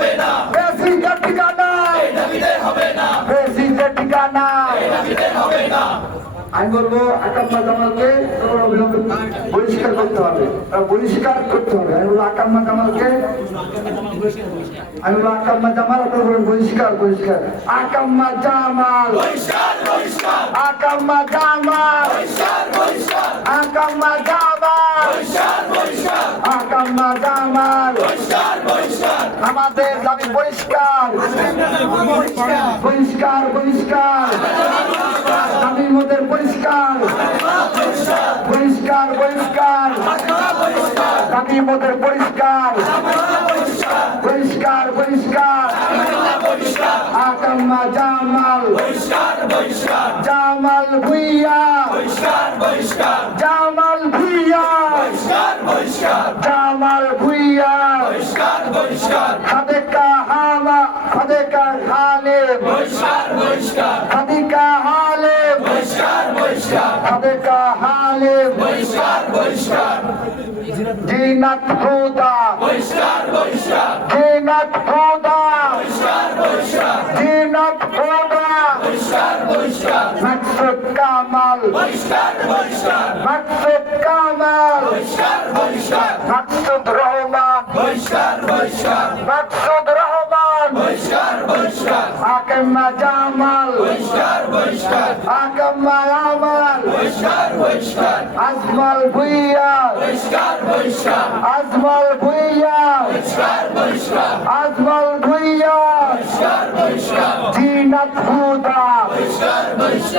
হবে না, বেসিকের ঠিকানা এই দাবিতে হবে না, বেসিকের ঠিকানা। এই দাবিতে হবে না। আমি বলবো আকাম্মা জামালকে অবিলম্বে বহিষ্কার করতে হবে, বহিষ্কার করতে হবে। আমি বলবো আকাম্মা জামালকে, আমি বলবো আকাম্মা জামাল আপনার বলবেন বহিষ্কার বহিষ্কার। আকাম্মা জামাল বহিষ্কার, বহিষ্কার, আকাম্মা জামাল বহিষ্কার, বহিষ্কার, আকাম্মা জামাল বহিষ্কার, বহিষ্কার, আকাম্মা জামাল। বহিষ্কার, বহিষ্কার, আমাদের দাবি পরিষ্কার পরিষ্কার পরিষ্কার, দাবি মোদের পরিষ্কার পরিষ্কার পরিষ্কার, দাবি মোদের পরিষ্কার পরিষ্কার পরিষ্কার। আকাম্মা জামাল বহিষ্কার, বহিষ্কার, জামাল ভুইয়া বহিষ্কার, বহিষ্কার, জামাল ভুইয়া বহিষ্কার, বহিষ্কার, জামাল ভুইয়া বহিষ্কার, বহিষ্কার, খাদেকা হামা খাদেকা হালেম বহিষ্কার, বহিষ্কার, খাদিকা হালেম বহিষ্কার, বহিষ্কার, খাদেকা হালেম বহিষ্কার, বহিষ্কার, জিনাত খুদা বহিষ্কার, বহিষ্কার, জিনাত খুদা বহিষ্কার, বহিষ্কার, জিনাত খুদা বহিষ্কার, বহিষ্কার, মাকসুদ কামাল বহিষ্কার, বহিষ্কার, মাকসুদ কামাল বহিষ্কার, বহিষ্কার, মাকসুদ রহমান বহিষ্কার, বহিষ্কার, মাকসুদ রহমান বহিষ্কার, বহিষ্কার, আকাম্মা জামাল বহিষ্কার, বহিষ্কার, আকাম্মা জামাল বহিষ্কার, বহিষ্কার, আজমাল ভুইয়া বহিষ্কার, বহিষ্কার, আজমাল ভুইয়া বহিষ্কার, বহিষ্কার, আজমাল ভুইয়া বহিষ্কার, বহিষ্কার, জিনাত খুদা বহিষ্কার, বহিষ্কার।